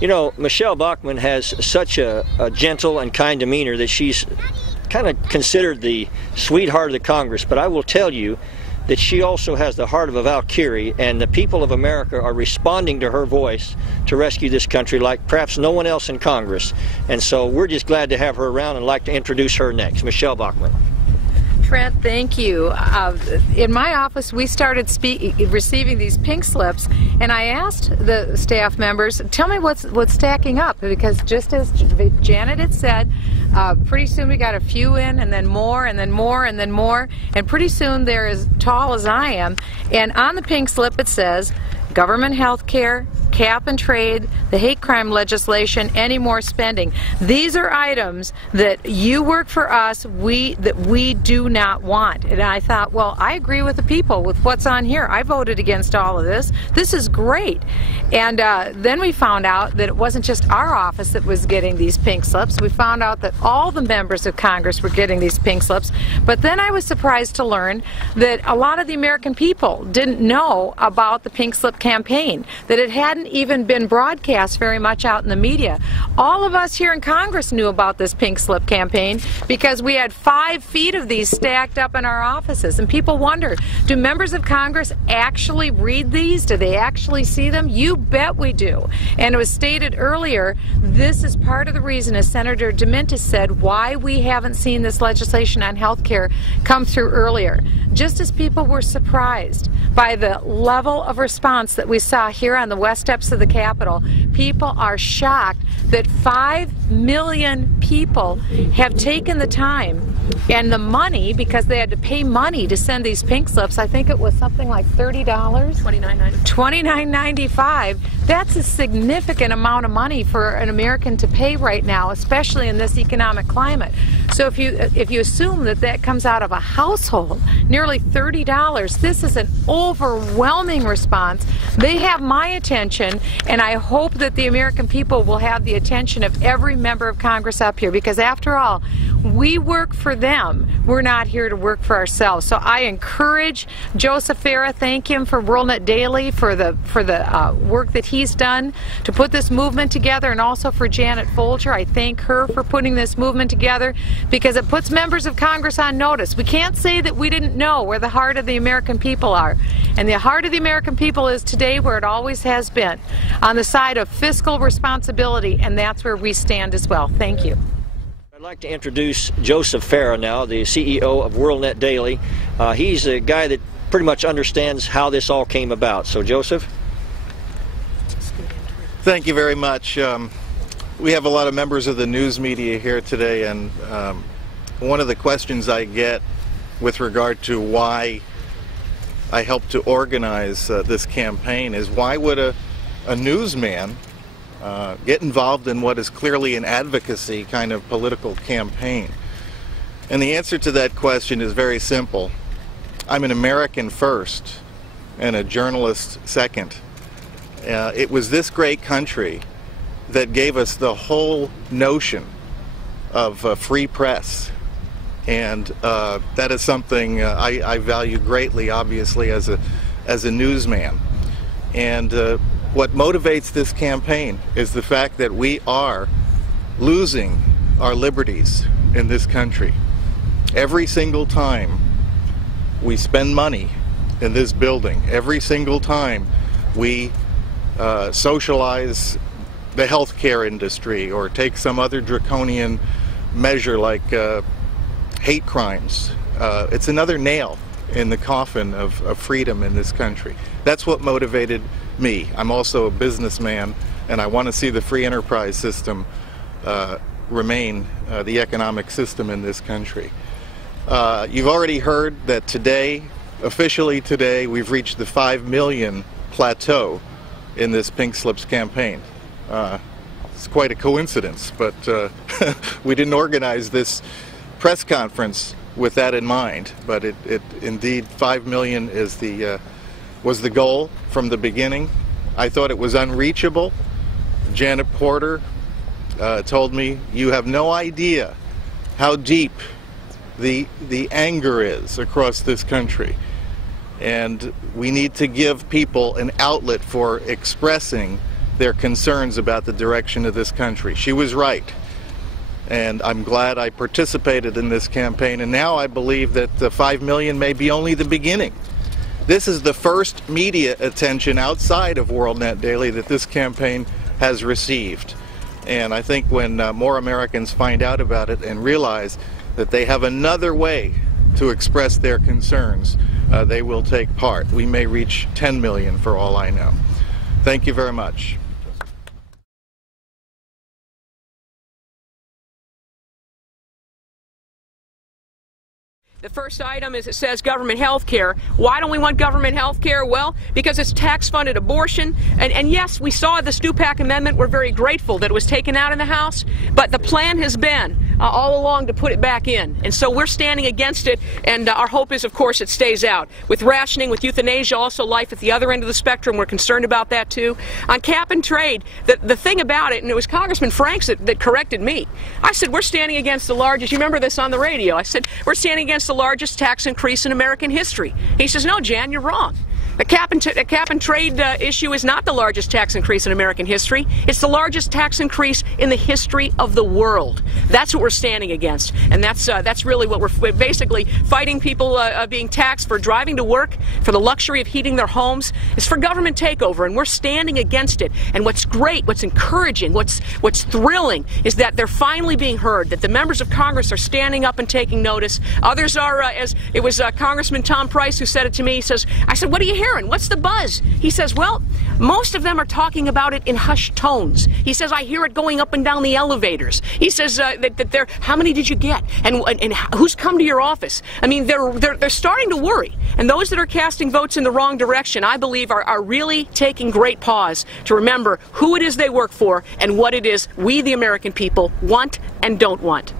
You know, Michelle Bachmann has such a gentle and kind demeanor that she's kind of considered the sweetheart of the Congress, but I will tell you that she also has the heart of a Valkyrie, and the people of America are responding to her voice to rescue this country like perhaps no one else in Congress. And so we're just glad to have her around and like to introduce her next. Michelle Bachmann. Trent, thank you. In my office, we started receiving these pink slips, and I asked the staff members, tell me what's stacking up, because just as Janet had said, pretty soon we got a few in, and then more, and then more, and then more, and pretty soon they're as tall as I am. And on the pink slip it says, government health care, cap and trade, the hate crime legislation, any more spending. These are items that you work for us, that we do not want. And I thought, well, I agree with the people with what's on here. I voted against all of this. This is great. And then we found out that it wasn't just our office that was getting these pink slips. We found out that all the members of Congress were getting these pink slips. But then I was surprised to learn that a lot of the American people didn't know about the pink slip campaign, that it hadn't even been broadcast very much out in the media. All of us here in Congress knew about this pink slip campaign because we had 5 feet of these stacked up in our offices, and people wondered, do members of Congress actually read these? Do they actually see them? You bet we do. And it was stated earlier, this is part of the reason, as Senator DeMintis said, why we haven't seen this legislation on health care come through earlier. Just as people were surprised by the level of response that we saw here on the west steps of the Capitol, people are shocked that 5 million people have taken the time and the money, because they had to pay money to send these pink slips. I think it was something like $30. $29.95. That's a significant amount of money for an American to pay right now, especially in this economic climate. So if you assume that that comes out of a household, nearly $30, this is an overwhelming response. They have my attention, and I hope that the American people will have the attention of every member of Congress up here, because after all, we work for them. We're not here to work for ourselves. So I encourage Joseph Farah, thank him for WorldNet Daily for the work that he's done to put this movement together, and also for Janet Folger. I thank her for putting this movement together, because it puts members of Congress on notice. We can't say that we didn't know where the heart of the American people are. And the heart of the American people is today where it always has been, on the side of fiscal responsibility, and that's where we stand as well. Thank you. I'd like to introduce Joseph Farah now, the CEO of WorldNet Daily. He's a guy that pretty much understands how this all came about. So, Joseph? Thank you very much. We have a lot of members of the news media here today, and one of the questions I get with regard to why I helped to organize this campaign is, why would a newsman get involved in what is clearly an advocacy kind of political campaign? And the answer to that question is very simple. I'm an American first and a journalist second. It was this great country that gave us the whole notion of free press, and that is something I value greatly, obviously, as a newsman. And what motivates this campaign is the fact that we are losing our liberties in this country. Every single time we spend money in this building, every single time we socialize the healthcare industry or take some other draconian measure like hate crimes, it's another nail in the coffin of freedom in this country. That's what motivated me. I'm also a businessman, and I want to see the free enterprise system remain the economic system in this country. You've already heard that today, officially today, we've reached the 5 million plateau in this Pink Slips campaign. It's quite a coincidence, but we didn't organize this press conference with that in mind. But it indeed, 5 million is was the goal from the beginning. I thought it was unreachable. Janet Porter told me, "You have no idea how deep the anger is across this country, and we need to give people an outlet for expressing their concerns about the direction of this country. She was right. And I'm glad I participated in this campaign, and now I believe that the 5 million may be only the beginning. This is the first media attention outside of WorldNet Daily that this campaign has received. And I think when more Americans find out about it and realize that they have another way to express their concerns, they will take part. We may reach 10 million for all I know. Thank you very much. The first item is it says government health care. Why don't we want government health care? Well, because it's tax-funded abortion. And yes, we saw the Stupak Amendment. We're very grateful that it was taken out in the House. But the plan has been all along to put it back in. And so we're standing against it. And our hope is, of course, it stays out. With rationing, with euthanasia, also life at the other end of the spectrum, we're concerned about that, too. On cap and trade, the thing about it, and it was Congressman Franks that corrected me. I said, we're standing against the largest, you remember this on the radio, I said, we're standing against the largest tax increase in American history. He says, no, Jan, you're wrong. The cap and trade issue is not the largest tax increase in American history. It's the largest tax increase in the history of the world. That's what we're standing against, and that's really what we're basically fighting. People being taxed for driving to work, for the luxury of heating their homes. It's for government takeover, and we're standing against it. And what's great, what's encouraging, what's thrilling is that they're finally being heard. That the members of Congress are standing up and taking notice. Others are, as it was Congressman Tom Price who said it to me. He says, I said, what are you hearing? What's the buzz? He says, well, most of them are talking about it in hushed tones. He says, I hear it going up and down the elevators. He says that they're, how many did you get? And who's come to your office? I mean, they're starting to worry. And those that are casting votes in the wrong direction, I believe, are really taking great pause to remember who it is they work for and what it is we, the American people, want and don't want.